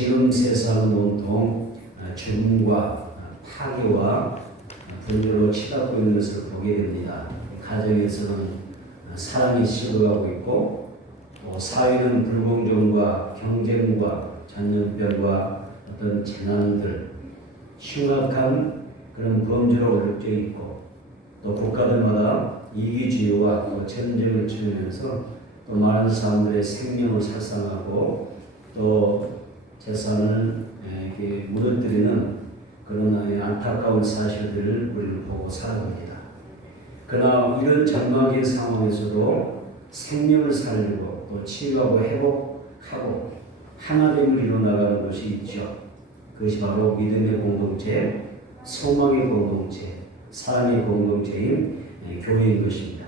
지금 세상은 온통 죽음과 파괴와 분열로 치닫고 있는 것을 보게 됩니다. 가정에서는 사랑이 식어가고 있고, 또 사회는 불공정과 경쟁과 잔연병과 어떤 재난들, 흉악한 그런 범죄로 어렵져 있고, 또 국가들마다 이기주의와 또 전쟁을 치르면서 또 많은 사람들의 생명을 살상하고 또 재산을 무너뜨리는 그런 안타까운 사실들을 우리는 보고 살아갑니다. 그러나 이런 절망의 상황에서도 생명을 살리고 또 치유하고 회복하고 하나됨을 이루어나가는 것이 있죠. 그것이 바로 믿음의 공동체, 소망의 공동체, 사랑의 공동체인 교회인 것입니다.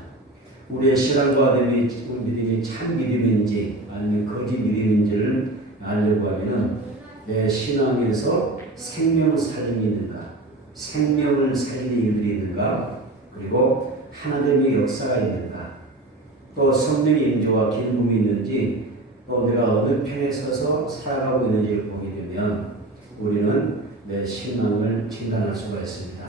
우리의 신앙과 믿음이 참 믿음인지 아니면 거짓 믿음인지를 알려고 하면 내 신앙에서 생명을 살림이 있는가, 생명을 살리는 일들이 있는가, 그리고 하나님의 역사가 있는가, 또 성령의 임재와 기름이 있는지, 또 내가 어느 편에 서서 살아가고 있는지를 보게 되면 우리는 내 신앙을 진단할 수가 있습니다.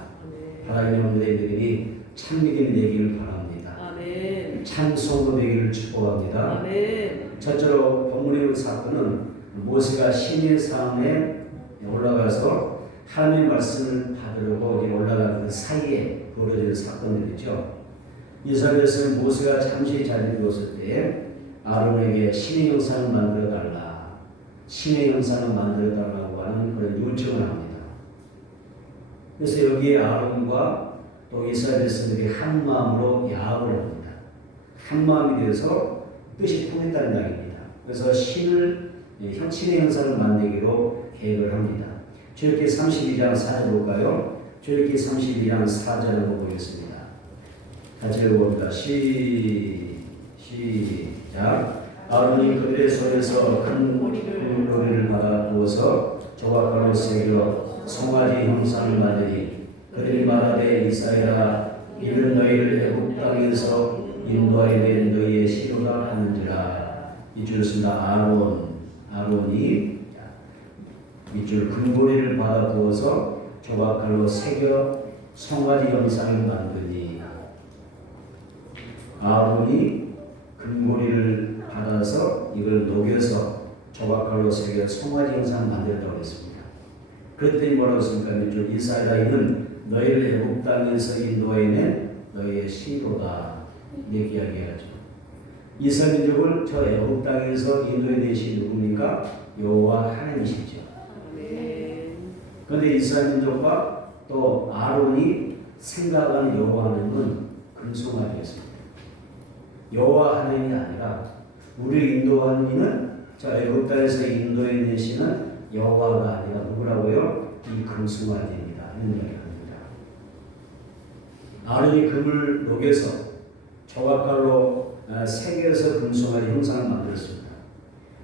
하나님 오늘의 믿음이 참 믿음이 되기를 바랍니다. 아멘. 참 성도 되기를 축복합니다. 아멘. 첫째로 본문의 사건은 모세가 시내 산에 올라가서 하나님의 말씀을 받으려고 올라가는 그 사이에 벌어진 사건들이죠. 이스라엘에서는 모세가 잠시 자리에 누웠을 때 아론에게 신의 형상을 만들어 달라, 신의 형상을 만들어 달라고 하는 그런 요청을 합니다. 그래서 여기에 아론과 또 이스라엘 백성들이 한 마음으로 야합을 합니다. 한 마음이 되어서 뜻이 통했다는 이야기입니다. 그래서 신의 형상을 만들기로 계획을 합니다. 출애굽기 32장 4절 볼까요? 출애굽기 32장 4절을 보겠습니다. 같이 읽어봅니다. 시작. 아론이 그들의 손에서 큰 돌을 받아 두어서 조각가로 새겨 송아지 형상을 만드니 그들이 말하되 이스라엘아 이는 너희를 애굽 땅에서 인도하여 낸 너희의 시로다 하는지라. 이줄 쓴다. 아론이 밑줄 금고리를 받아 두어서 조각칼로 새겨 송아지 형상을 만드니, 아론이 금고리를 받아서 이걸 녹여서 조각칼로 새겨 송아지 형상을 만들었다고 했습니다. 그랬더니 뭐라고 했습니까? 밑줄 이스라엘아 이는 너희를 애굽 땅에서 인도하여 낸 너희의 시로다. 이렇게 이야기하죠. 이스라엘 민족을 저 애굽 땅에서 인도해 내신 누굽니까? 여호와 하나님이시죠. 그런데 이스라엘 민족과 또 아론이 생각하는 여호와 하나님은 금송아지였습니다. 여호와 하나님이 아니라 우리를 인도하는 이는 저 애굽 땅에서 인도해 내시는 여호와가 아니라 누구라고요? 이 금송아지입니다. 이런 이야기합니다. 아론이 금을 녹여서 조각칼로 새겨서 금송아지 형상을 만들었습니다.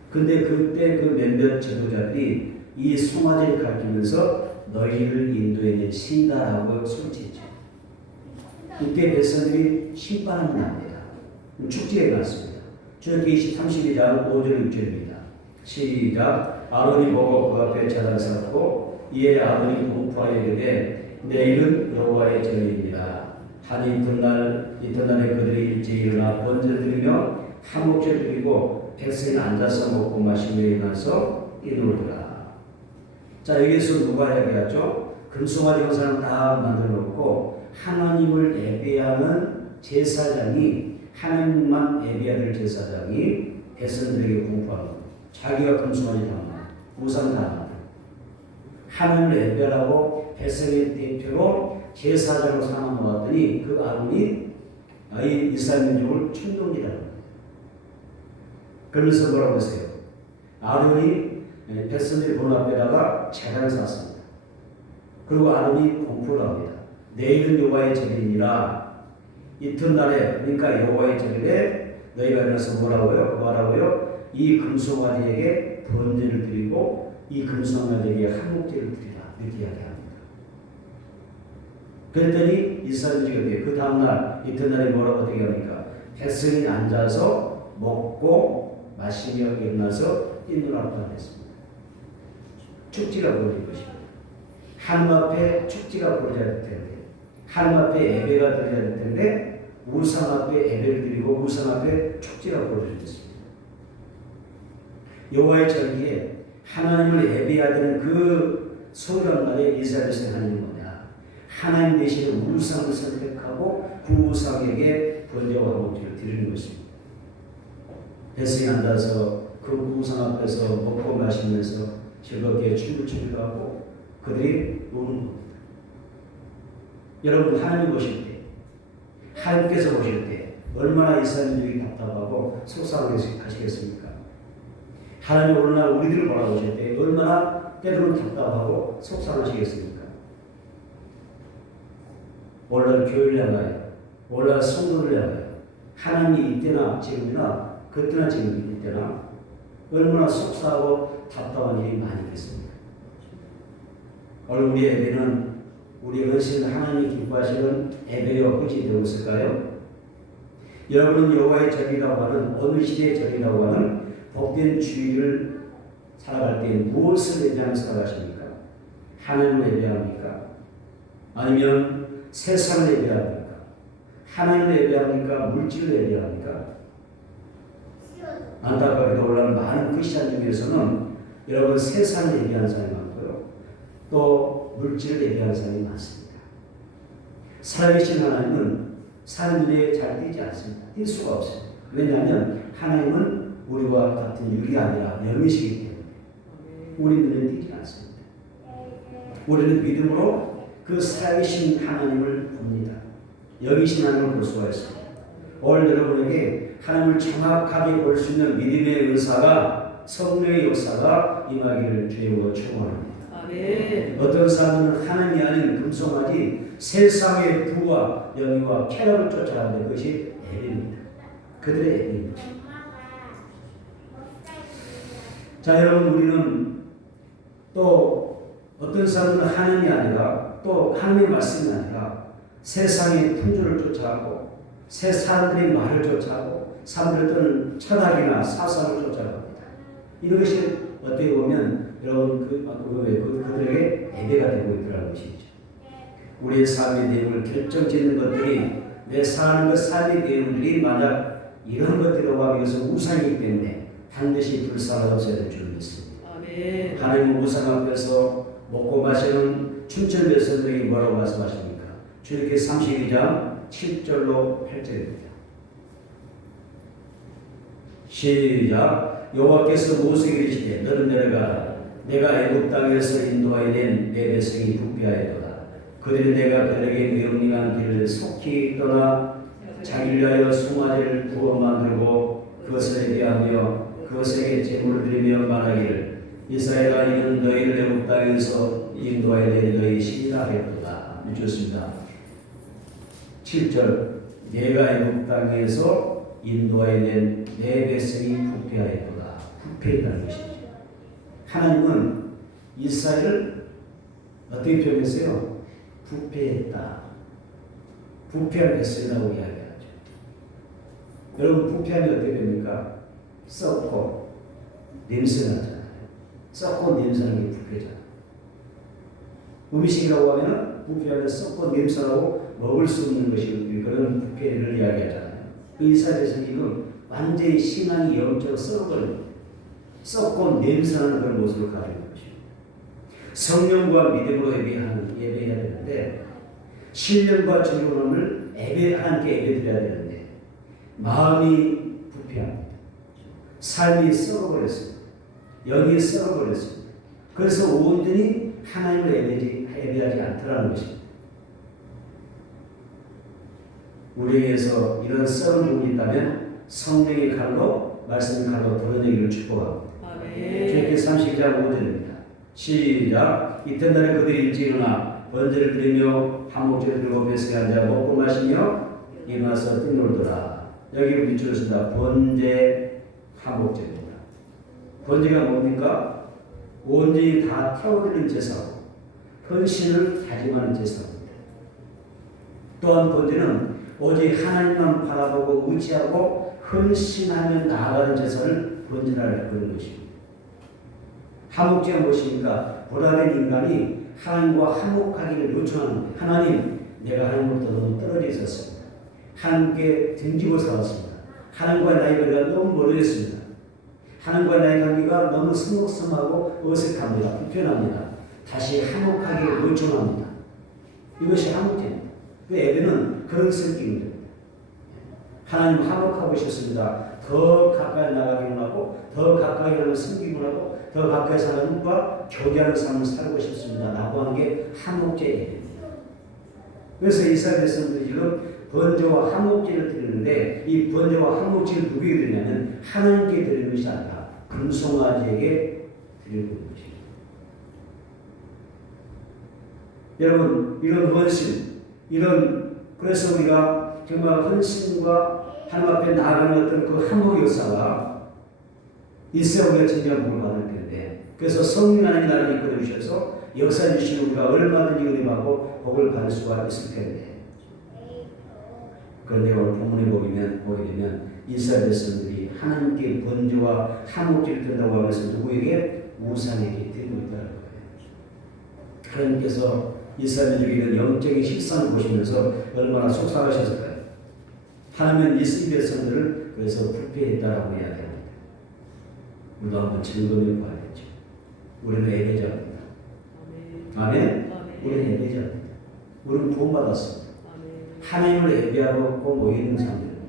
근데 그때 그 몇몇 지도자들이 이 송아지를 가리키면서 너희를 인도해낸 신다라고 소리쳤죠. 이때 백성들이 심판을 합니다. 축제에 갔습니다. 출애굽기 32장 5절 6절입니다. 시작. 아론이 보고 그 앞에 제단을 쌓고 이에 아론이 공포하여 이르되 내일은 여호와의 절입니다. 한 이튿날에 그들이 일찍 일어나 번제를 드리며 한목제를 드리고 백성이 앉아서 먹고 마시며 일어나서 뛰놀더라. 자, 여기서 누가 이야기하죠? 금송아지 형상을 다 만들어 놓고 하나님을 예배하는 제사장이, 하나님만 예배해야 될 제사장이 백성들에게 공포하는 거예요. 자기가 금송아지 당한 우상 당한 하나님을 예배하라고 백성의 대표로 제사장으로 삼아놓았더니 그 아론이 이 이스라엘 민족을 충동이라는 거예요. 그러면서 뭐라고 하세요? 아론이 백성들이 보는 앞에다가 제단을 쌓습니다. 그리고 아론이 공포를 합니다. 내일은 여호와의 절이니라. 이튿날에, 그러니까 여호와의 절에 너희가 일어나서 뭐라고요? 이 금송아지에게 번제를 드리고 이 금송아지에게 한목제를 드리라. 이렇게 이야기합니다. 그랬더니 이스라엘 민족이 그 다음날 이튿날에 뭐라고 어떻게 합니까? 백성이 앉아서 먹고 마시며 일어나서 뛰놀았다고 했습니다. 축제가 벌어질 것입니다. 하나님 앞에 축제가 벌어져야 될 텐데, 하나님 앞에 예배가 드려야 될 텐데 우상 앞에 예배를 드리고 우상 앞에 축제가 벌어졌습니다. 여호와의 절기에 하나님을 예배해야 되는 그 소요한 날에 이스라엘에서 하는 뭐냐? 하나님 대신에 우상을 선택하고 그 우상에게 번제와 화목제를 드리는 것입니다. 백성이 앉아서 그 우상 앞에서 먹고 마시면서 즐겁게 춤을 추기도 하고 그들이 노는 겁니다. 여러분 하나님 보실 때, 하나님께서 보실 때 얼마나 이스라엘들이 답답하고 속상하시겠습니까? 하나님 오늘날 우리들을 바라보실 때 얼마나 때로는 답답하고 속상하시겠습니까? 오늘날 교회를 향하여, 오늘날 성도를 향하여 하나님이 이때나 지금이나 그때나 지금 이때나 얼마나 속상하고 답답한 일이 많이 있겠습니까? 오늘 우리 예배는 우리 은신 하나님이 기뻐하시는 예배여 그지 되고 있을까요? 여러분은 여호와의 절이라고 하는 어느 시대의 절이라고 하는 복된 주의를 살아갈 때 무엇을 예배하면서 살아가십니까? 하나님을 예배합니까? 아니면 세상을 예배합니까? 하나님을 예배합니까? 물질을 예배합니까? 안타깝게도 올라온 많은 크리스찬 중에서는 여러분 세상을 예배하는 사람이 많고요. 또 물질을 예배하는 사람이 많습니다. 살아계신 하나님은 사람 눈에 잘 띄지 않습니다. 띌 수가 없어요. 왜냐하면 하나님은 우리와 같은 육이 아니라 영이시기 때문에 우리 눈에 띄지 않습니다. 우리는 믿음으로 그 살아계신 하나님을 봅니다. 영이신 하나님을 볼 수가 있습니다. 오늘 여러분에게 하나님을 정확하게 볼 수 있는 믿음의 은사가 성령의 역사가 임하기를 주님으로 축원합니다. 어떤 사람들은 하나님이 아닌 금송아지 세상의 부와 영예와 쾌락을 쫓아가는데 그것이 예배입니다. 그들의 예배입니다. 자 여러분 우리는 또 어떤 사람들은 하나님이 아니라 또 하나님의 말씀이 아니라 세상의 풍조를 쫓아가고 새 사람들의 말을 쫓아가고 사람들은 철학이나 사상을 쫓아갑니다. 이것이 어떻게 보면 여러분 그들에게 예배가 되고 있더라는 것이죠. 우리의 삶의 내용을 결정짓는 것들이 내 사는 것 삶의 내용들이 만약 이런 것들과 이것은 우상이기 때문에 반드시 불사가 없어야 될 줄 믿습니다. 하나님 우상 앞에서 먹고 마시는 춤춘 백성들에게 뭐라고 말씀하십니까? 출애굽기 32장 7절로 8절입니다. 시작. 여호와께서 모세에게 이르시되 너는 내려가라. 내가 애굽 땅에서 인도하여 낸 내 백성이 부패하였도다. 그들이 내가 그들에게 명령한 길을 속히 떠나 자기를 위하여 송아지를 구워 만들고 그것을 예배하며 그것에게 제물을 드리며 말하기를 이스라엘아 이는 너희를 애굽 땅에서 인도하여 낸 너희 신이라 하였도다. 좋습니다. 7절. 내가 애굽 땅에서 인도하여 낸 내 백성이 부패하였도다. 부패했다는 것이죠. 하나님은 이스라엘을 어떻게 표현했어요? 부패했다. 부패한 백성이라고 이야기하죠. 여러분 부패하면 어떻게 됩니까? 썩고 냄새 나잖아요. 썩고 냄새 나는 게 부패잖아요. 음식이라고 하면 부패하면 썩고 냄새 나고 먹을 수 없는 것이 그런 부패를 이야기하잖아요. 이스라엘 백성이 완전히 신앙이 영적으로 썩어버립니다. 썩고 냄새나는 그런 모습을 가지고 있는 것입니다. 성령과 믿음으로 예배해야 되는데 신령과 즐거움을 하나님께 예배드려야 되는데 마음이 부패합니다. 삶이 썩어버렸습니다. 영이 썩어버렸습니다. 그래서 온전히 하나님을 예배하지 않더라는 것입니다. 우리에게서 이런 썩은 부분이 있다면 성령의 칼로 말씀의 칼로 드러내기를 축복합니다. 출애굽기 32장 5절입니다. 시작. 이튿날에 그들이 일찍 일어나 번제를 드리며 한목제를 들고 뱃속에 앉아 먹고 마시며 일어나서 뛰놀더라. 여기 밑줄였습니다. 번제 한목제입니다. 번제가 뭡니까? 온전히 다 태워드린 제사고 헌신을 다짐하는 제사입니다. 또한 번제는 오직 하나님만 바라보고 의지하고 헌신하며 나아가는 제사를 번제라 그런 것입니다. 화목제가 무엇입니까? 보라된 인간이 하나님과 화목하기를 요청하는 거예요. 하나님, 내가 하나님으로부터 너무 떨어져 있었습니다. 하나님께 등지고 살았습니다. 하나님과 나의 관계가 너무 멀어졌습니다. 하나님과 나의 관계가 너무 서먹서먹하고 어색합니다. 불편합니다. 다시 화목하기를 요청합니다. 이것이 화목제입니다. 예배는 그런 성격입니다. 하나님 화목하고 싶습니다. 더 가까이 나가기를 하고 더 가까이 하는 섬기기를 하고 더 가까이 하나님과 교제하는 삶을 살고 싶습니다. 라고 하는 게 화목제예요. 그래서 이스라엘 백성들이 지금 번제와 화목제를 드리는데 이 번제와 화목제를 누구에게 드리냐면 하나님께 드리는 것이 아니라 금송아지에게 드리는 것입니다. 여러분, 이런 헌신, 그래서 우리가 정말 헌신과 하나님 앞에 나아가는 어떤 그 화목의 역사가 있어야 우리가 진짜 복을 받을 텐데, 그래서 성령 하나님이 나를 이끌어 주셔서 역사해 주시는 우리가 얼마든지 은혜받고 복을 받을 수가 있을 텐데, 그런데 오늘 본문에 보게 되면 이스라엘 백성들이 하나님께 번제와 화목제를 드린다고 하면서 누구에게? 우상에게 드리고 있다는 거예요. 하나님께서 이스라엘에게 이런 영적인 식상을 보시면서 얼마나 속상하셨을까요? 하나님은 이스라엘 백성들을 그래서 불쾌했다라고 이야기합니다. 우리도 한번 점검해 봐야겠죠. 우리는 예배자입니다. 아멘. 우리는 예배자입니다. 우리는 구원받았습니다. 하나님을 예배하고 모이는 사람들입니다.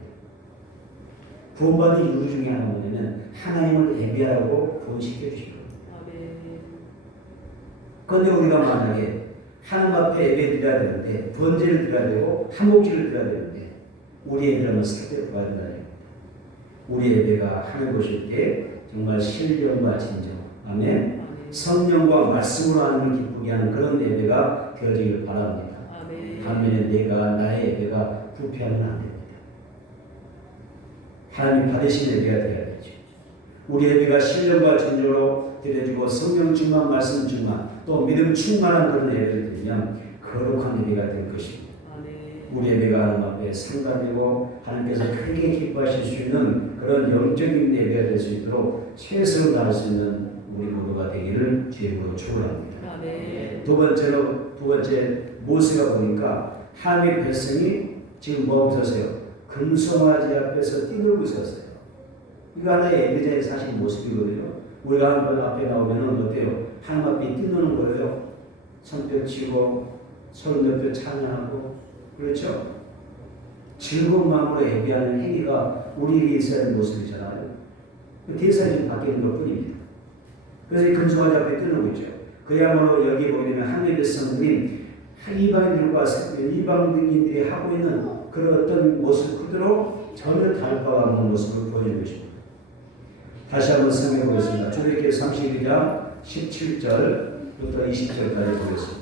구원받은 이유 중에 하나는 뭐냐면 하나님을 예배하고 구원시켜 주신 겁니다. 그런데 우리가 만약에 하나님 앞에 예배 드려야 되는데 번제를 드려야 되고 화목제를 드려야 되는데 우리 예배라면 살펴 봐야 된다. 우리 예배가 하나님 보실 때 정말 신령과 진정, 아멘. 성령과 말씀으로 하나님을 기쁘게 하는 그런 예배가 되어지길 바랍니다. 반면에 내가 나의 예배가 부패하면 안 됩니다. 하나님 받으신 예배가 되어야 되죠. 우리 예배가 신령과 진정으로 드려지고 성령 충만, 말씀 충만, 또 믿음 충만한 그런 예배를 드리면 거룩한 예배가 될 것입니다. 우리 예배가 하나님 앞에 상달되고 하나님께서 크게 기뻐하실 수 있는 그런 영적인 예배가 될 수 있도록 최선을 다할 수 있는 우리 모두가 되기를 주님으로 축원합니다. 두 번째 모세가 보니까 하나님의 백성이 지금 뭐하고 있었어요? 금송아지 앞에서 뛰놀고 있었어요. 이거 하나의 예배자의 사실 모습이거든요. 우리가 하나님 앞에 나오면 어때요? 하나님 앞에 뛰노는 거예요. 손뼉 치고 손 옆에 찬양하고, 그렇죠? 즐거운 마음으로 예배하는 행위가 우리 이스라엘 모습이잖아요. 대사이 좀 바뀌는 것 뿐입니다. 그래서 이 금송아지 앞에 뛰노고 있죠. 그야말로 여기 보면 하나님의 백성들이 이방인들이 하고 있는 그런 어떤 모습 그대로 전혀 다를 바가 없는 모습을 보여주고 있습니다. 다시 한번 설명해 보겠습니다. 출애굽기 32장 17절부터 20절까지 보겠습니다.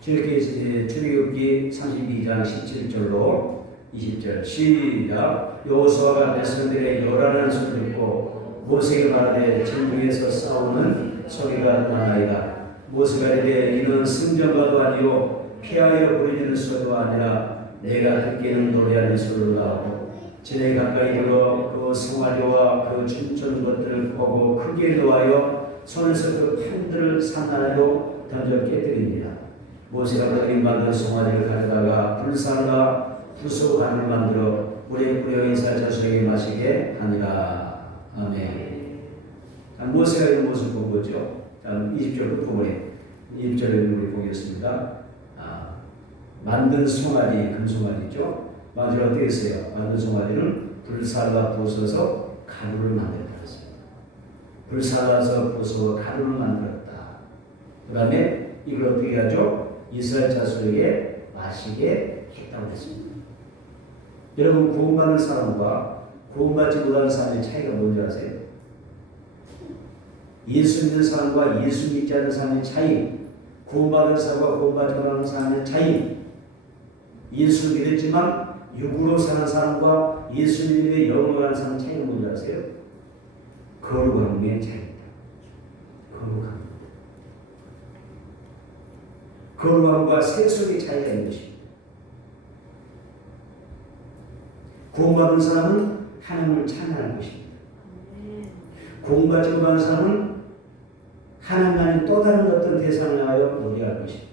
출애굽기 32장 17절로 20절 시작. 여호수아가 백성들의 요란한 소리를 듣고 모세에게 말하되 진중에서 싸우는 소리가 나나이다. 모세가 이르되 이는 승전가도 아니요 피하여 부르짖는 소리도 아니라 내가 듣기에는 노래하는 소리로 나오고 진에 가까이 들어 그 송아지와 그 춤추는 것들을 보고 크게 노하여 손에서 그 판들을 산나로 던져 깨뜨립니다. 모세가 거기 만든 송아지를 가져다가 불살라 부수간을 만들어 물에 뿌려 이스라엘 자손에게 마시게 하니라. 아멘. 자, 모세가 이런 모습 본 거죠. 자, 20절 부분에 20절에 우리 보겠습니다. 만든 송아지, 금송아지죠. 마지막에 어떻게 했어요? 만든 송아지는 불살라 부숴서 가루를 만들었어요. 불살라서 부숴서 가루를 만들었다. 그 다음에 이걸 어떻게 하죠? 이스라엘 자손에게 마시게 했다고 했습니다. 여러분, 구원받는 사람과 구원받지 못하는 사람의 차이가 뭔지 아세요? 예수 믿는 사람과 예수 믿지 않는 사람의 차이, 구원받은 사람과 구원받지 못하는 사람의 차이, 예수 믿었지만 육으로 사는 사람과 예수 믿음의 영으로 사는 사람의 차이가 뭔지 아세요? 거룩함의 차이입니다. 거룩함. 거룩함과 세속의 차이가 있는 것입니다. 구원받은 사람은 하나님을 찬양할 것입니다. 구원받지 못한 사람은 하나님만이 또 다른 어떤 대상을 향하여 노래할 것입니다.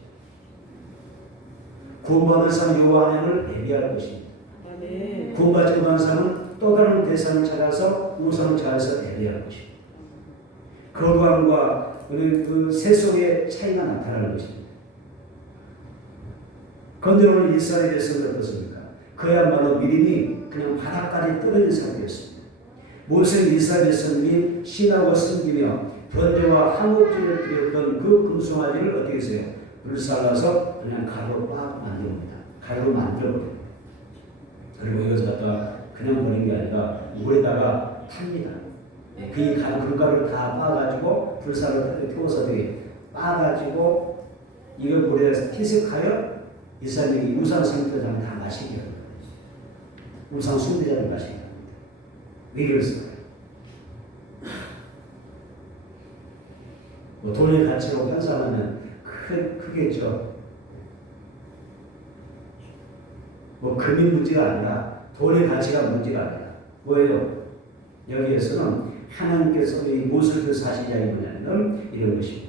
구원받은 사람 여호와 하나님을 예배할 것입니다. 구원받지 못한 사람은 또 다른 대상을 찾아서 우상을 찾아서 예배할 것입니다. 거룩함과 그 세속의 차이가 나타나는 것입니다. 그런데 오늘 이스라엘에 대해서는 어떻습니까? 그야말로 믿음이 그냥 바닥까지 떨어진 상태였습니다. 모세 이스라엘 백성이 신하고 섬기며 번제와 한옥제를 드렸던 그 금송아지를 어떻게 했어요? 불살라서 그냥 가루로 막 만듭니다. 가루로 만들어버려요. 그리고 이것을 갖다가 그냥 버린 게 아니라 물에다가 탑니다. 그 가루를 다 빻아가지고 불살로 태워서 어떻게 빻아가지고 이걸 물에서 희석하여 이스라엘이 우상 상태장을 다 마시게 합니다. 우상 숭배자를 마시게 합니다. 왜 그랬을까요? 뭐 돈의 가치로 환산하면 크겠죠. 뭐 금이 문제가 아니라 돈의 가치가 문제가 아니라 뭐예요? 여기에서는 하나님께서 이 무엇을 그래서 하시냐이 뭐냐면 이런 것입니다.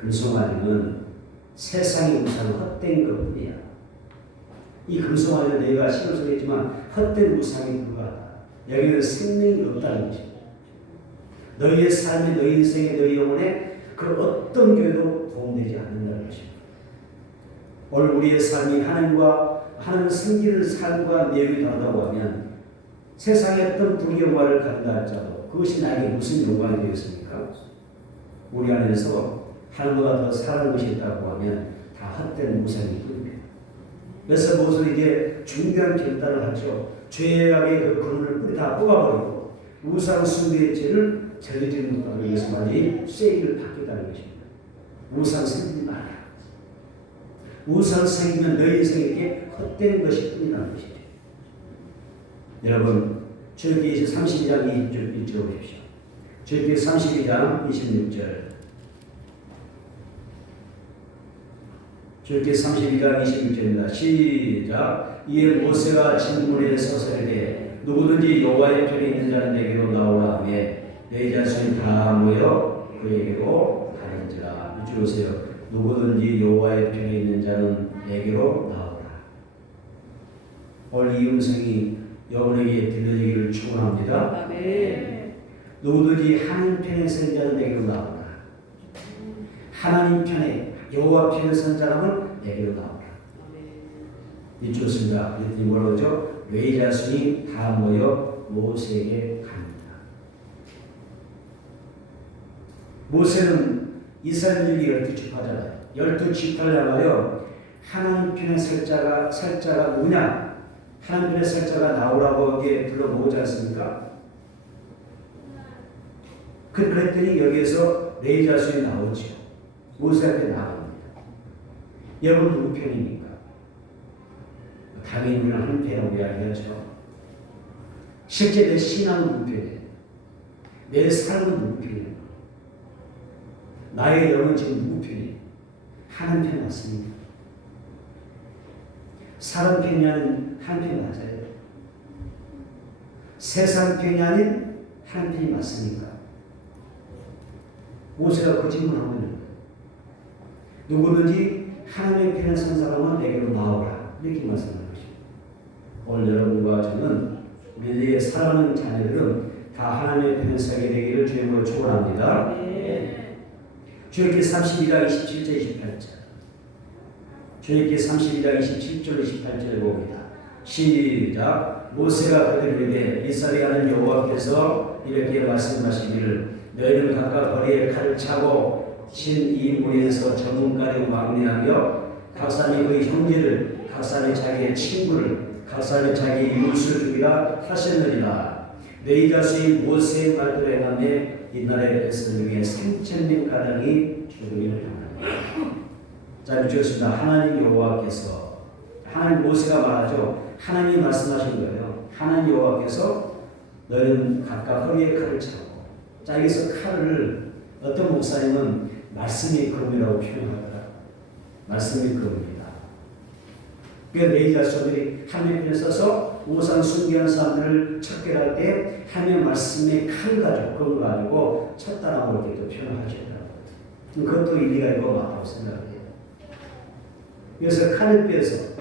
금송아지는 세상의 우상을 헛된 것뿐이야. 이 금송아지는 내가 신을 소리했지만 헛된 우상이 불과하다. 여기는 생명이 없다는 것입니다. 너희의 삶에, 너희 인생에, 너희 영혼에 그 어떤 교회도 도움되지 않는다는 것입니다. 오늘 우리의 삶이 하나님을 섬기는 삶과 내용이 다르다고 하면 세상의 어떤 불경화를 갖는다 할지라도 그것이 나에게 무슨 영광이 되겠습니까? 우리 안에서 하나님보다 더 사랑하는 것이 있다고 하면 다 헛된 무상이 뿐입니다. 그래서 무엇을 이제 중요한 결단을 하죠. 죄악의 그 근원을 뿌리 다 뽑아버리고 우상 숭배의 죄를 저지르는 것을 위해서 많이 쐐기를 받겠다는 것입니다. 우상 섬기지 마라. 우상 섬기면 너희 인생에게 헛된 것이 뿐이라는 것이죠. 여러분, 출애굽기 32장 20절 읽어보십시오. 출애굽기 32장 26절. 출애굽기 32장 26절입니다. 시작. 이에 모세가 진문에 서서 이르되 누구든지 여호와의 편에 있는 자는 내게로 나오라 하며 내 자손이 다 모여 그에게로 가는지라. 이쪽 오세요. 누구든지 여호와의 편에 있는 자는 내게로 나오라. 오늘 이 음성이 여러분에게 들려지기를 축원합니다. 누구든지 하나님 편에 선 자는 내게로 나오라. 하나님 편에 여호와 편에 선 사람은 내게로 나오라. 좋습니다. 이랬더니 뭐라고 하죠? 레위 자손이 다 모여 모세에게 갑니다. 모세는 이스라엘이 12지파잖아요. 12지파를 향하여 하나님 편에 설 자가 누구냐? 하나님 편에 설 자가 나오라고 이게 불러모으지 않습니까? 그랬더니 여기에서 레위 자손이 나오죠. 모세 앞에 나옵니다. 여러분 누구 편입니까? 당연히 우리는 하나님 편이라고 이야기하죠. 실제 내 신앙은 누구 편이에요? 내 삶은 누구 편이에요? 나의 영은 지금 누구 편이에요? 하나님 편 맞습니다. 사람 편이 아닌 하나님 편이 맞아요. 세상 편이 아닌 하나님 편이 맞습니까? 모세가 그 질문을 하고 있는 거예요. 누구든지 하나님의 편에 선 사람은 내게로 나오라. 이렇게 말씀하는 것입니다. 오늘 여러분과 저는 우리의 사랑하는 자녀들은 다 하나님의 편에 서게 되기를 주님으로 축원합니다. 출애굽기 32장 27절 28절. 출애굽기 32장 27절 28절을 봅니다. 시작. 모세가 그들에게 이스라엘에 하는 여호와께서 이렇게 말씀하시기를 너희는 각각 거리에 칼을 차고 신 이 무리에서 전문가를 왕래하며 각 사람이 그의 형제를 각 사람이 자기의 친구를 각 사람이 자기 이웃을 죽이라 하셨느니라. 너희 자손이 모세의 말대로 행하며 이날의 백성 중에 3,000명 가량이 죽으기를 당하니라. 자, 주셨습니다. 하나님 여호와께서 하나님 모세가 말하죠. 하나님이 말씀하신 거예요. 하나님 여호와께서 너희는 각각 허리에 칼을 차고. 자, 여기서 칼을 어떤 목사님은 말씀의 검이라고 표현하더라. 말씀의 검입니다. 그러니까 레위 자손들이 하나님 편에 서서 우상 숭배하는 사람들을 척결할 때 하나님의 말씀의 칼 가지고 그걸 가지고 쳤다라고 이렇게 또 표현하죠. 그것도 일리가 있고 맞다고 생각해요. 그래서 칼을 빼서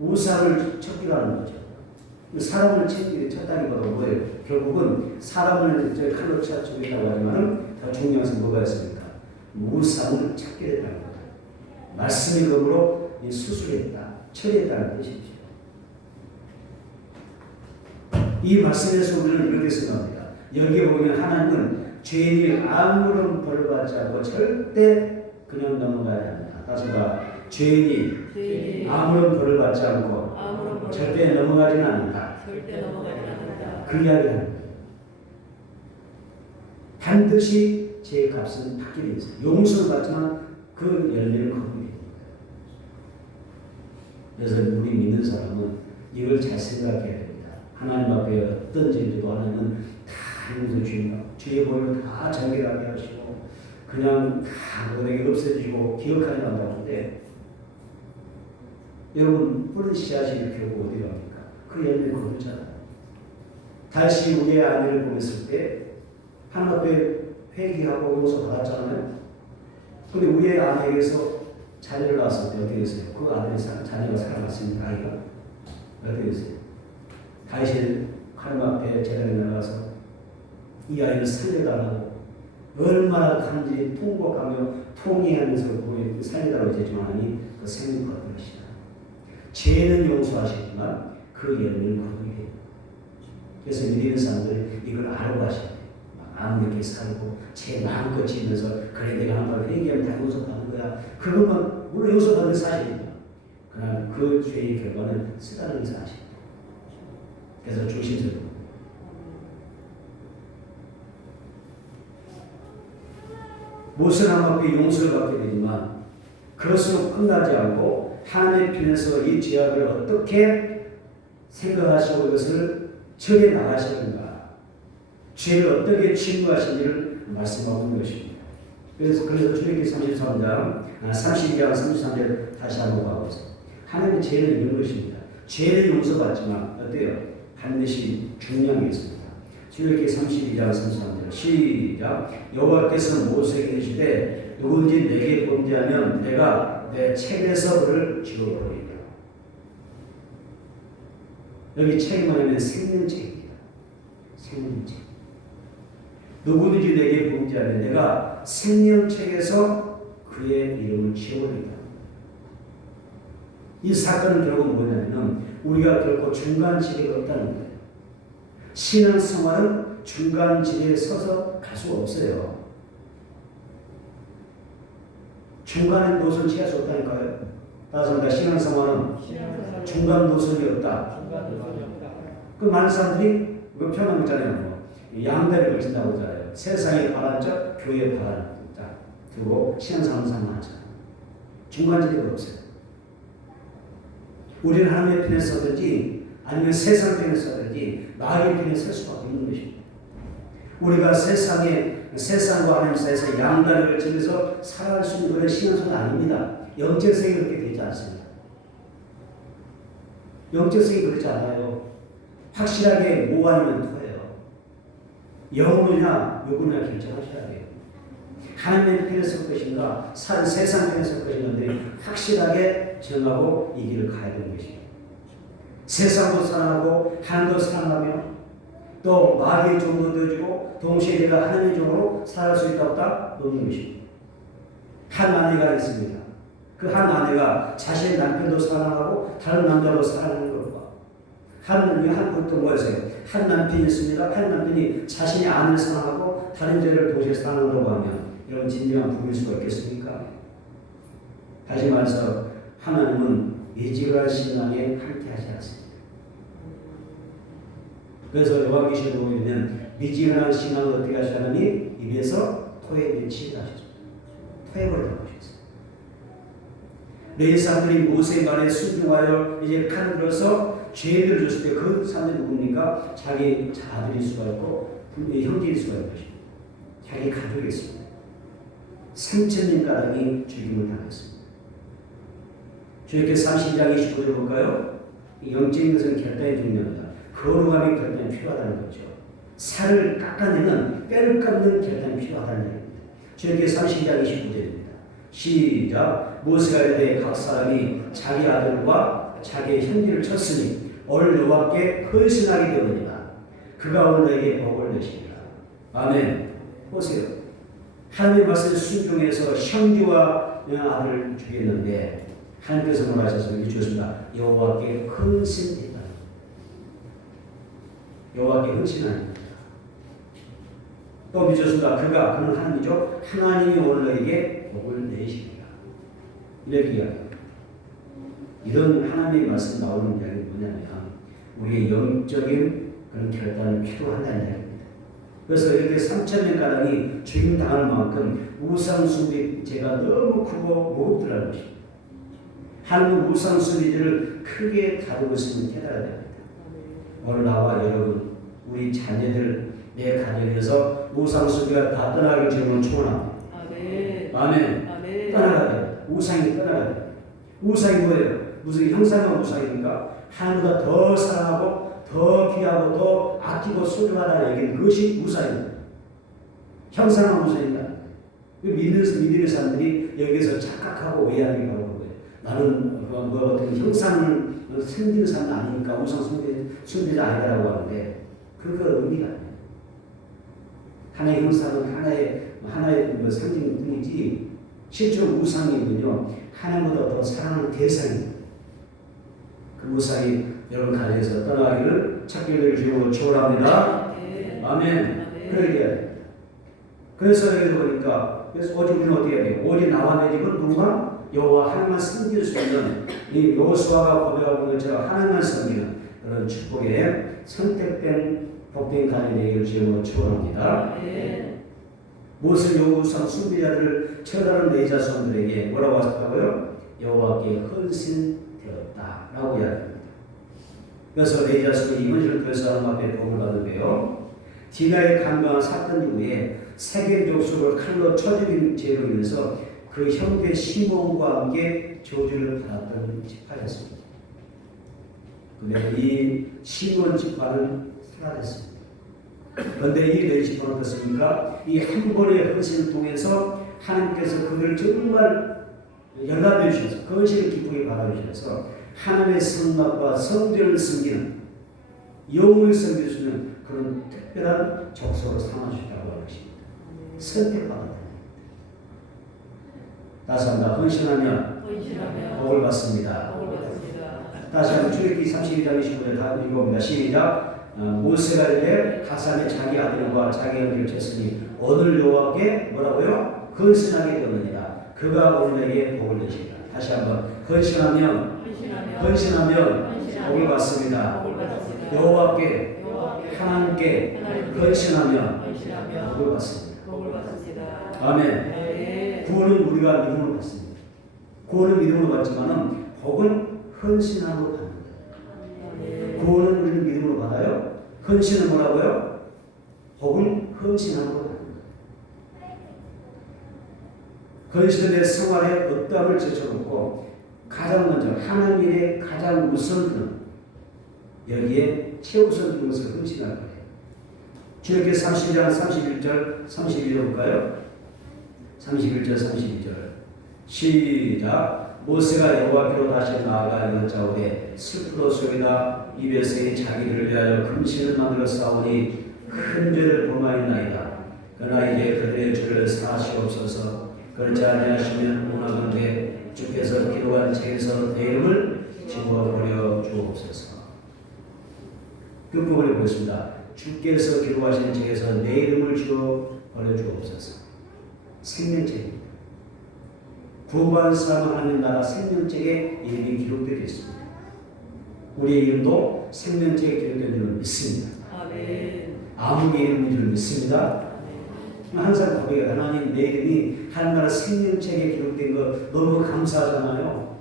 우상을 척결하는 거죠. 사람을 쳤다기보다 뭐예요? 결국은 사람을 칼로 쳤다고 하지만은 더 중요한 것은 뭐가 있습니까? 우상을 척결했다는 거다. 말씀의 검으로 수술했다, 처리했다는 뜻이죠. 이 말씀에서 우리는 이렇게 생각합니다. 여기에 보면 하나님은 죄인이 아무런 벌을 받지 않고 절대 그냥 넘어가지 않는다. 따라서 죄인이 아무런 벌을 받지 않고 절대 넘어가지는 않는다. 그 이야기를 합니다. 반드시 제 값은 받게 되어 있어요. 용서를 받지만 그 열매를 거두게 됩니다. 그래서 우리 믿는 사람은 이걸 잘 생각해야 됩니다. 하나님 앞에 어떤 죄도 하나님은 다 용서 주신다. 죄의 벌을 다 정결하게 하시고 그냥 다 너에게 없애주시고 기억하지 말라는데 여러분 뿌린 씨앗이 결국 어디 갑니까? 그 열매를 거두잖아요. 다시 우리의 아내를 보냈을 때 하나님 앞에 회개하고 용서 받았잖아요. 근데 우리의 아내에게서 자녀를 낳았을 때 어떻게 했어요? 그 아들이 자녀가 살아났습니까? 아이가? 어떻게 했어요? 다시 하나님 앞에 제단에 나가서 이 아이를 살려달라고 얼마나 간절히 통곡하며 통회하면서 우리 살려달라고 했지만 하나님 그 생명 거두시다. 죄는 용서하시지만 그 열매를 거두게 됩니다. 그래서 믿는 사람들이 이걸 알고 하셔야 돼요. 마음 이렇게 살고 제 마음껏 지면서 그래 내가 한 번 회개하면 다 용서받는 거야. 그것만 물론 용서받는 사실입니다. 그러나 그 죄의 결과는 쓰다는 사실입니다. 그래서 조심스럽고 못은 하나님 앞에 용서를 받게 되지만 그것으로 끝나지 않고 하나님의 편에서 이 죄악을 어떻게 생각하시고 이것을 처리해 나가시는가, 죄를 어떻게 침무하시는지를 말씀하고 있는 것입니다. 그래서 출애굽기 33장 32장 33절 다시 한번 봐보세요. 하나님의 죄는 이런 것입니다. 죄를 용서받지만 어때요? 반드시 중량이 있습니다. 출애굽기 32장 33절 시작. 여호와께서 모세에게 이르시되 누구든지 내게 범죄하면 내가 내 책에서 그를 지워버리리라. 여기 책이 뭐냐면 생명책입니다. 생명책. 누구든지 내게 범죄하면 내가 생명책에서 그의 이름을 지워버리리라. 이 사건은 결국 뭐냐면 우리가 결코 중간지대가 없다는 거예요. 신앙생활은 중간지대에 서서 갈 수가 없어요. 중간에 노선을 취할 수 없다니까요. 따라서 신앙생활은 중간 노선이 없다. 그 많은 사람들이 그 표현한 거잖아요. 양다리를 걸친다고 하잖아요. 세상의 바란자, 교회의 바란자 두고 신앙생활을 하잖아요. 중간지대가 없어요. 우리는 하나님의 편에 서든지 아니면 세상 편에 서든지 마귀의 편에 설 수밖에 없는 것입니다. 우리가 세상과 하나님 사이에서 양다리를 걸치면서 살아갈 수 있는 그런 신앙생활은 아닙니다. 영적성이 그렇게 되지 않습니다. 영적성이 그렇지 않아요. 확실하게 뭐 아니면 토예요. 영으로냐 육으로냐 결정하셔야 돼요. 하나님의 편에 설 것인가 세상 편에 설 것인가 확실하게 정하고 이 길을 가야 되는 것입니다. 세상도 사랑하고 하나님도 사랑하며 또 마귀의 종도 되어주고 동시에 내가 하나님의 종으로 살아갈 수 있다 없다? 없는 것입니다. 한 아내가 있습니다. 그 한 아내가 자신의 남편도 사랑하고 다른 남자도 사랑하는 것과 한 것도 뭐였어요? 한 남편이 있습니다. 한 남편이 자신의 아내를 사랑하고 다른 여자를 동시에 사랑한다고 하면 여러분 진정한 부부일 수가 있겠습니까? 다시 말해서 하나님은 미지근한 신앙에 함께하지 않습니다. 그래서 요한계시록에 보면 미지근한 신앙을 어떻게 하시냐니 입에서 토해 치게 하셨습니다. 토해버리라고 하셨어요. 내 사람들이 모세의 말에 순종하여 이제 칼을 들어서 죄를 줬을 때 그 사람들이 누굽니까? 자기 아들일 수가 있고 형제일 수가 있는 것입니다. 자기 가족이 있습니다. 3,000명 가량이 죽임을 당했습니다. 주님께 32장 29절 볼까요? 영적인 것은 결단이 중요합니다. 거룩함이 결단이 필요하다는 거죠. 살을 깎아내는 뼈를 깎는 결단이 필요하다는 얘기입니다. 주에게 32장 29절입니다. 시작. 모세가 이르되 각 사람이 자기 아들과 자기의 형제를 쳤으니 오늘 여호와께 헌신하게 되느니라. 그가 오늘 너에게 복을 내시리라. 아멘. 보세요. 하나님의 말씀에 순종해서 형제와 아들을 죽였는데 하나님께서 뭐라 하셔서 이렇게 주셨습니다. 여호와께 헌신했다. 여호와께 헌신하는 겁니다. 또 믿었습니다. 그는 하나님이죠. 하나님이 오늘 너에게 복을 내시리라. 이렇게 이야기합니다. 이런 하나님의 말씀 나오는 이야기는 뭐냐면 우리의 영적인 그런 결단이 필요한다는 이야기입니다. 그래서 이렇게 3,000명가량이 죽임당할 만큼 우상숭배죄가 너무 크고 무겁더라는 것입니다. 하나님은 우상숭배죄를 크게 다루고 있음을 깨달아야 됩니다. 오늘 나와 여러분, 우리 자녀들, 내 가정에서 우상숭배가 다 떠나길 주님은 축원합니다. 아멘. 아멘. 떠나가야 돼. 우상이 떠나가야 돼. 우상이 뭐예요? 무슨 형상과 우상입니까? 하나님보다 더 사랑하고 더 귀하고 더 아끼고 소중하다는 얘기는 그것이 우상입니다. 형상과 우상입니다. 믿는 사람들이 여기서 착각하고 오해하는 게 바로 그거예요. 나는 뭐 어떤 형상을 섬기는 사람은 아니니까 우상 숭배자 아니다라고 하는데 그거 의미가 아니에요. 하나의 형상은 하나의 뭐 상징뿐이지 실제로 우상이면요 하나님보다 더 사랑하는 대상입니다. 그 우상이 여러분 가정에서 떠나기를 찾기를 주님으로 축원합니다. 아멘. 그러게. 그래서 여기 보니까 오직 우리는 어떻게 해야 돼요? 오직 나와 내 집은 누가 여호와 하나님만 섬길 수 있는 이 여호수아가 고백하고 있는 것처럼 하나님만 섬기는 그런 축복의 선택된 복된 가정이 되기를 주님으로 축원합니다. 무엇을 여호수아 숭배자들을 처단하는 내 자손들에게 뭐라고 하셨다고요? 여호와께 헌신되었다라고 이야기합니다. 그래서 내 자손이 임원실을 통해서 하나님 앞에 복을 받는데요. 디나의 강경한 사건 이후에 세계 족속을 칼로 쳐 죽인 죄로 인해서 그 형제 시몬과 함께 저주를 받았던 지파였습니다. 그런데 이 시몬 지파는 사라졌습니다. 그런데 이 네 지파는 어떻습니까? 이 한 번의 헌신을 통해서 하나님께서 그들을 정말 연락해 주셔서 그 헌신을 기쁘게 받아주셔서 하나님의 성막과 성전을 섬기는 영을 섬겨주는 그런 특별한 족속으로 삼아주셨다고 하는 것입니다. 선택받았다. 다시 한번 헌신하면 복을 받습니다. 다시 한번 출애굽기 32장 29절 다 읽어봅니다. 시작. 모세가 이르되 각 사람이 자기 아들과 자기 형제를 쳤으니 오늘 여호와께 뭐라고요? 헌신하게 되느니라. 그가 오늘 내게 복을 내시리라. 다시 한번 헌신하면 복을 받습니다. 여호와께 하나님께 헌신하면 복을 받습니다. 아멘. 구원은 우리가 믿음으로 받습니다. 구원은 믿음으로 받지만은 복은 헌신함으로 받는다. 구원은 우리는 믿음으로 받아요. 헌신은 뭐라고요? 복은 헌신함으로 받는다. 헌신은 내 생활에 어떠함을 제쳐놓고 가장 먼저 하나님의 가장 우선은 여기에 최우선 두는 것을 헌신할 거예요. 주에게 30장 31절 32절 볼까요? 31절 32절 시작. 모세가 여호와께로 다시 나아가 이것자오되 슬프도소이다. 이베세의 자기들을 위하여 금신을 만들어 싸우니 큰 죄를 범하였나이다. 그러나 이제 그들의 죄를 사하시옵소서. 그렇지 아니하시면 원하건대 주께서 기록한 책에서 내 이름을 지워버려 주옵소서. 그 부분을 보겠습니다. 주께서 기록하신 책에서 내 이름을 지워버려 주옵소서. 생명책입니다. 구원받은 사람은 하나님 나라 생명책에 이름이 기록되어 있습니다. 우리의 이름도 생명책에 기록된 줄을 믿습니다. 아무개 이름인 줄 믿습니다. 항상 고백해요. 하나님 내 이름이 하나님 나라 생명책에 기록된 거 너무 감사하잖아요.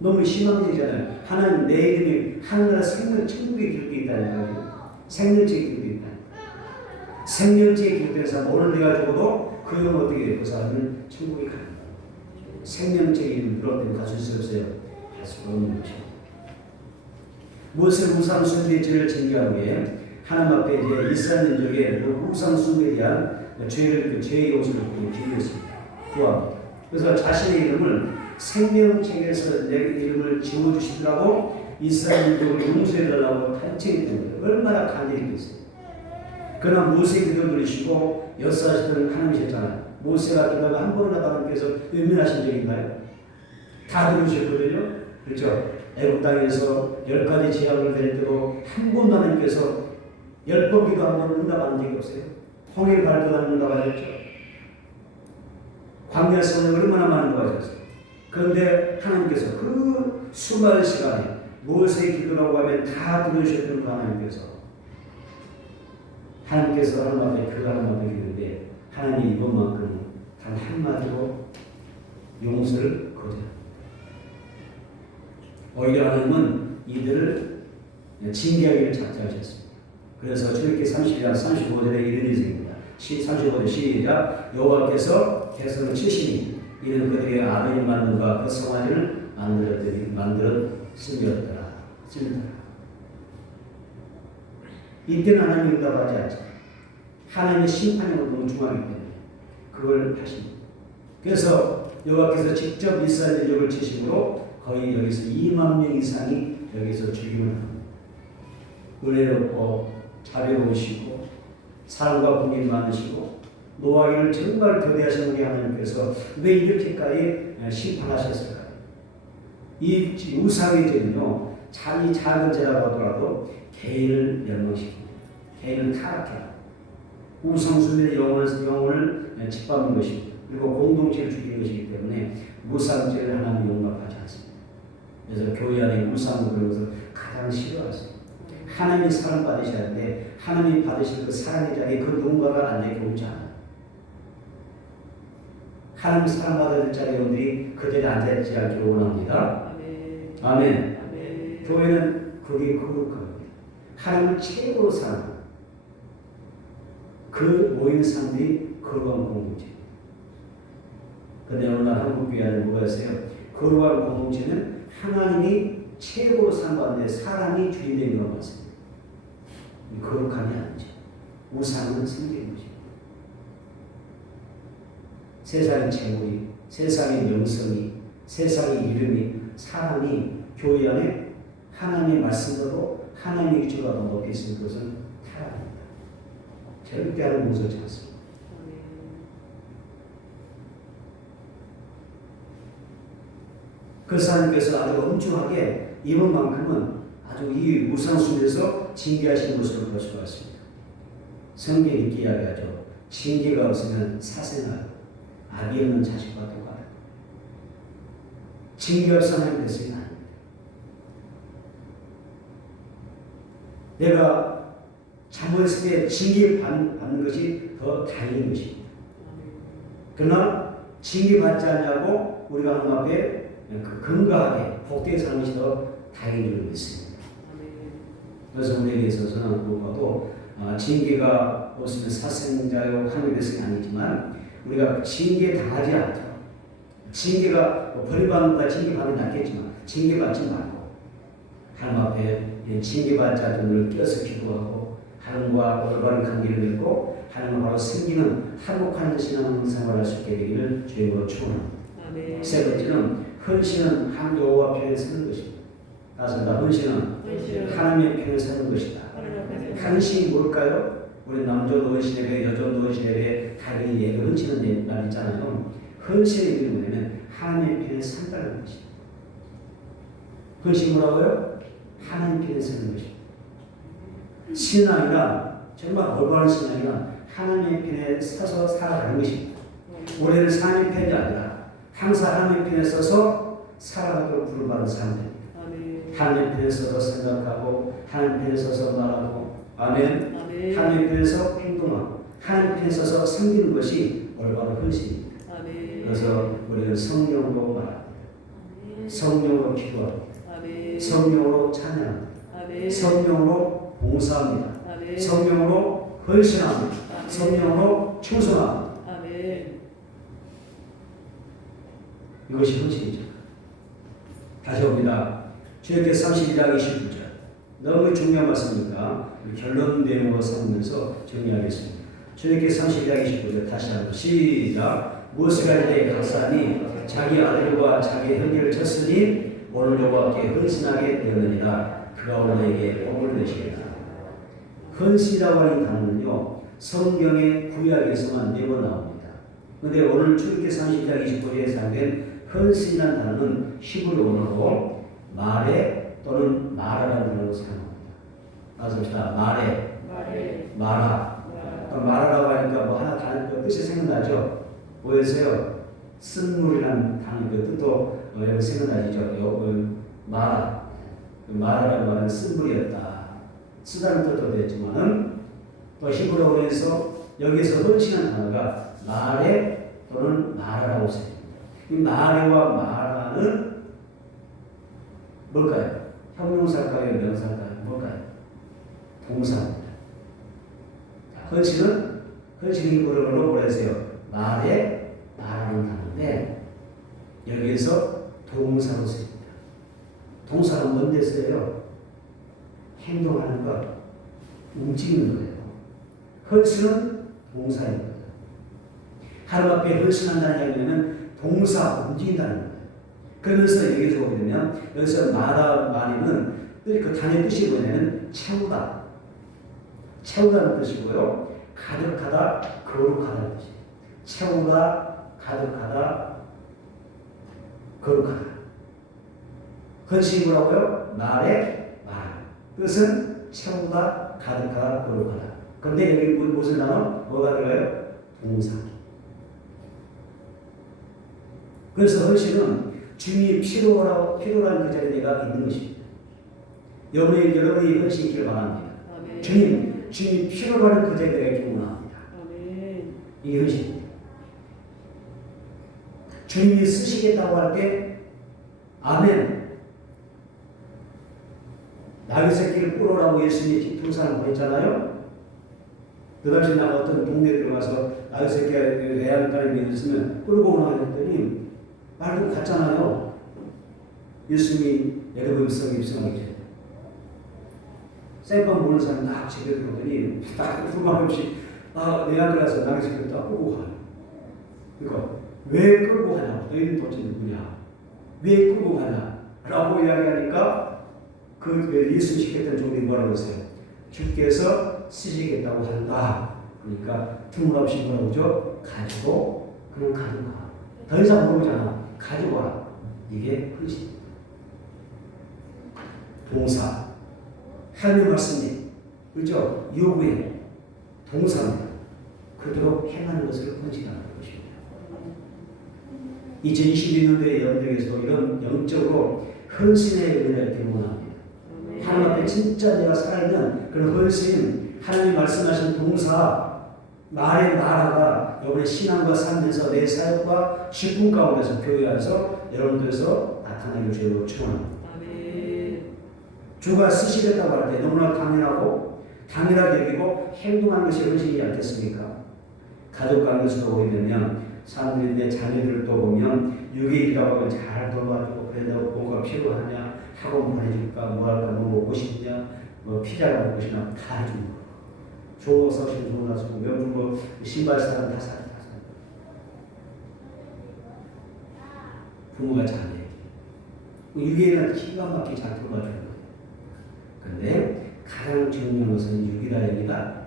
너무 심한 얘기잖아요. 하나님 내 이름이 하나님 나라 생명책에 기록되어 있다는 거예요. 생명책에 기록되어 있다. 생명책에 기록된 사람 오늘 내가 죽어도 그 이름은 어떻게 돼요? 그 사람은 천국에 가는 거예요. 생명책에 이름 들어올 때는 가질 수 없어요. 할 수가 없는 거죠. 모세 우상 숭배 죄를 징계하기 위해 하나님 앞에 이제 이스라엘 민족의 우상 숭배에 대한 죄의 요소를 기록했습니다. 구합니다. 그래서 자신의 이름을 생명책에서 내 이름을 지워주시더라고 이스라엘 민족을 용서해달라고 탄책이 됩니다. 얼마나 간절했겠어요. 그러나 모세 기도 들으시고 역사하시던 하나님이셨잖아요. 모세가 기도하면 한 번이라도 하나님께서 은밀하신 적인가요? 다 들으셨거든요. 그렇죠? 애국 땅에서 10가지 재앙을 낼 때도 한 번도 하나님께서 10번 기도하면 응답하는 적이 없어요. 홍해를 갈등하는 응답하셨죠. 광야에서는 얼마나 많은 거 하셨어요. 그런데 하나님께서 그 수많은 시간에 모세의 기도라고 하면 다 들으셨던 그 하나님께서 하나님 앞에 그 하나님 앞에 기도인데 하나님이 이번만큼 단 한마디로 용서를 거절합니다. 오히려 하나님은 이들을 징계하기를 작정하셨습니다. 그래서 출애굽기 32장 35절에 이런 일입니다. 35절 시작. 여호와께서 백성을 치시니 이는 그들의 아벨을 만든가 그 성화를 만들었음이었더라. 이때는 하나님이 응답하지 않죠. 하나님의 심판이 너무 중하기 때문에 그걸 하십니다. 그래서 여호와께서 직접 이스라엘 민족을 치심으로 거의 여기서 2만 명 이상이 여기서 죽임을 합니다. 은혜롭고 자비로우시고 사랑과 공의를 많으시고 노아를 정말 교대하신 우리 하나님께서 왜 이렇게까지 심판하셨을까요? 이 우상의 죄는요, 자기 작은 죄라고 하더라도 개인을 멸망시킵니다. 개인을 타락해 우상숭배의 영혼을 짓밟는 것입니다. 그리고 공동체를 죽이는 것이기 때문에 우상죄를 하나님 용납하지 않습니다. 그래서 교회 안에 우상을 그런 것을 가장 싫어하세요. 하나님이 사랑받으셔야 하는데 하나님이 받으실 그 사랑의 자리에 그 누군가가 앉아있게 오지 않아요. 하나님 사랑받을 자리에 여러분들이 그 자리에 앉아있지 않기를 원합니다. 아멘. 아멘. 아멘. 교회는 그게 거룩합니다. 하나님을 최고로 사랑합니다. 그 모인 사람들이 거룩한 공동체. 그런데 어느 날 한국교회 안에 뭐가 있어요? 거룩한 공동체는 하나님이 최고로 사랑받는데 사람이 주인된 것 같습니다. 거룩함이 아니죠. 우상은 생기는 것입니다. 세상의 재물이, 세상의 명성이, 세상의 이름이, 사람이 교회 안에 하나님의 말씀으로 하나님의 위치가 더 높이 있는 것은 타락입니다. 절대 하나님 용서하지 않습니다. 그래서 하나님께서 아주 엄중하게 이번만큼은 아주 이 우상숭배에서 징계하신 것으로 볼 수가 있습니다. 성경이 이렇게 이야기하죠. 징계가 없으면 사생아요. 악이 없는 자식과 똑같아요. 징계 없이 하나님 됐으면 안 됩니다. 내가 잘못했을 때 징계 받는 것이 더 다행인 것입니다. 그러나 징계 받지 않냐고 우리가 하나님 앞에 건강하게 복되게 사는 것이 더 다행인 줄 믿습니다. 그래서 우리에게 있어서는 무엇보다도 징계가 없으면 사생자요 하나님 됐으니 아니지만 우리가 징계 당하지 않도록 징계가 벌받는 것보다 징계받는 게 낫겠지만 징계받지 말고 하나님 앞에 징계받지 않는 늘 껴서 기도하고 하나님과 올바른 관계를 맺고 하나님과 바로 생기는 화목한 신앙생활을 할 수 있게 되기를 주님으로 축원합니다. 세 번째는 헌신은 한 여호와 편에 서는 것입니다. 따라서 헌신은 하나님의 편에 서는 것이다. 헌신이 뭘까요? 우리 남조도 헌신예배, 여조도 헌신예배 다른 예배 헌신은 말 있잖아요. 헌신의 의미는 뭐냐면 하나님의 편에 선다는 것입니다. 헌신 뭐라고요? 하나님 편에 서는 것입니다. 신앙이란 정말 올바른 신앙이란 하나님의 편에 서서 살아가는 것입니다. 우리는 하나님의 편이 아니라 항상 하나님의 편에 서서 살아가도록 부름받은 사람들입니다. 하나님 편에 서서 생각하고 하나님 편에 서서 말하고 아멘. 하나님 편에서 행동하고 하나님 편에 서서 섬기는 것이 올바른 헌신입니다. 그래서 우리는 성령으로 말합니다. 성령으로 기도합니다. 성령으로 찬양합니다. 성령으로 봉사합니다. 성령으로 헌신합니다. 성령으로 충성합니다. 이것이 헌신이죠. 다시 봅니다. 출애굽기 32장 29절 너무 중요한 말씀이니까 결론 내용으로 삼으면서 정리하겠습니다. 주님께서 32장 29절 다시 한번 시작. 무엇을 할 때 각사니 자기 아들과 자기 형제를 쳤으니 오늘 여호와께 헌신하게 되었느니라. 그가 오늘 너에게 복을 내시리라. 헌신이라고 하는 단어는요 성경의 구약에서만 4번 나옵니다. 그런데 오늘 주님께서 32장 29절에 사용된 헌신이라는 단어는 히브리 언어로 말에 또는 마라라는 단어로 사용합니다. 나섭시다. 마라. 마라라고 하니까 뭐 하나 다른 그 뜻이 생각나죠? 보여서요. 쓴물이라는 단어 그 뜻도 여기 생각나시죠? 마라. 마라라는 말은 쓴물이었다. 쓰다는 뜻도 되지만은 또 히브리어에서 여기서 헌신한 단어가 마레 또는 마라라고 쓰입니다. 이 마레와 마라는 뭘까요? 형용사일까요? 명사일까요? 뭘까요? 동사입니다. 헌신은 히브리어로 뭐라 했어요? 마레, 마라는 단어인데 여기에서 동사로 쓰입니다. 동사는 뭔데 써요? 행동하는 것, 움직이는 거예요. 헌신은 동사인 거예요. 하나님 앞에 헌신한다는 얘기는 동사, 움직인다는 거예요. 그러면서 여기서 보게 되면 여기서 마리는 그 단어의 뜻이 뭐냐면 채우다. 채우다는 뜻이고요. 가득하다, 거룩하다는 뜻이에요. 채우다, 가득하다, 거룩하다. 헌신이 뭐라고요? 말에 말. 뜻은 채우다, 가득하다, 거룩하다. 그런데 여기 무슨 단어? 뭐가 들어가요? 동사. 그래서 헌신은 주님이 필요한 그 자리에 내가 있는 것입니다. 여러분이 헌신이길 바랍니다. 아멘. 주님이 필요한 그 자리에 내가 있기를 원합니다. 이 헌신입니다. 주님이 쓰시겠다고 할 때 아멘. 나귀 새끼를 끌어라고 예수님이 기둥산을 보냈잖아요. 그 당시 나 어떤 동네에 들어가서 나귀 새끼가 애완간에 믿었으면 끌고 오라고 했더니 말도 같잖아요. 예수님이 여러분 입성하겠죠. 생판 보는 사람이 딱 집에 들어오더니 딱 불만 없이 내 아들 가서 나귀 새끼를 딱 끌고 가요. 그러니까 왜 끌고 가냐? 너희는 도대체 누구냐? 왜 끌고 가냐? 라고 이야기하니까 그 예수님 시켰던 종들이 뭐라고 했어요? 주께서 쓰시겠다고 한다. 그러니까 틈없이 뭐라고 하죠? 가지고 그냥 가져가. 더 이상 모르잖아. 가지고 와. 이게 헌신입니다. 동사. 하나님 말씀이 그죠? 요구에 동사입니다. 그대로 행하는 것을 헌신하는 것입니다. 2022년도의 연대에서도 이런 영적으로 헌신의 은혜를 경험합니다. 하나님 앞에 진짜 내가 살아있는 그런 헌신, 하나님 말씀하신 동사, 말의 나라가 여러분의 신앙과 삶에서 내 사역과 직분 가운데서 교회 안에서 여러분들에서 나타나길 주로 축원합니다. 주가 쓰시겠다고 할 때 너무나 당연하게 여기고 행동하는 것이 헌신이지 않겠습니까? 가족 관계에서도 보게 되면 사람들이 내 자녀들을 또 보면 유괴일이라고 하면 잘 돌봐주고 그래 너 뭐가 필요하냐 학원 보내줄까 뭐 할까 뭐 먹고 싶냐 뭐 피자가 먹고 싶냐 다 해주는 거예요. 좋은 거 사시면 좋은 거 사고 명품 뭐 신발 사면 다 사요. 부모가 잘해. 유괴일은 기가 막히게 잘 돌봐주는 거예요. 그런데 가장 중요한 것은 유기다입니다.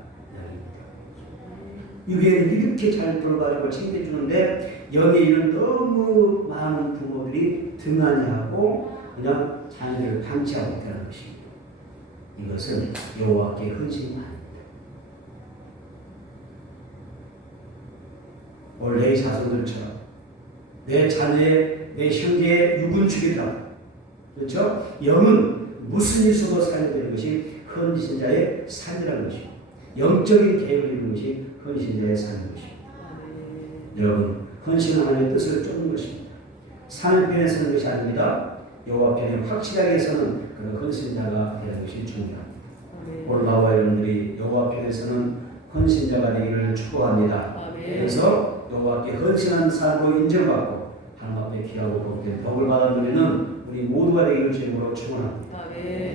유괴를 이렇게 잘 돌봐주고 챙겨주는데 여기에 있는 너무 많은 부모들이 등한히하고 그냥 자녀들을 방치하고 있다는 것입니다. 이것은 여호와께 헌신이 아닙니다. 오늘 내 자손들처럼 내 자녀의 내 형제의 유군축이다. 그렇죠? 영은 무슨 일서도 살려야 것이 헌신자의 삶이라는 것입니다. 영적인 계획을 이루는 것이 헌신자의 삶인 것입니다. 여러분, 헌신은 하나님의 뜻을 쫓는 것입니다. 사는 편에 서는 것이 아닙니다. 여호와 편에 확실하게 서는 그런 헌신자가 되는 것이 중요합니다. 오늘 나와 여러분들이 여호와 편에 서는 헌신자가 되기를 축복합니다. 그래서 여호와께 헌신한 삶으로 인정받고 하나님 앞에 기하고 복된 복을 받는 우리는 우리 모두가 되기를 주님으로 축원합니다.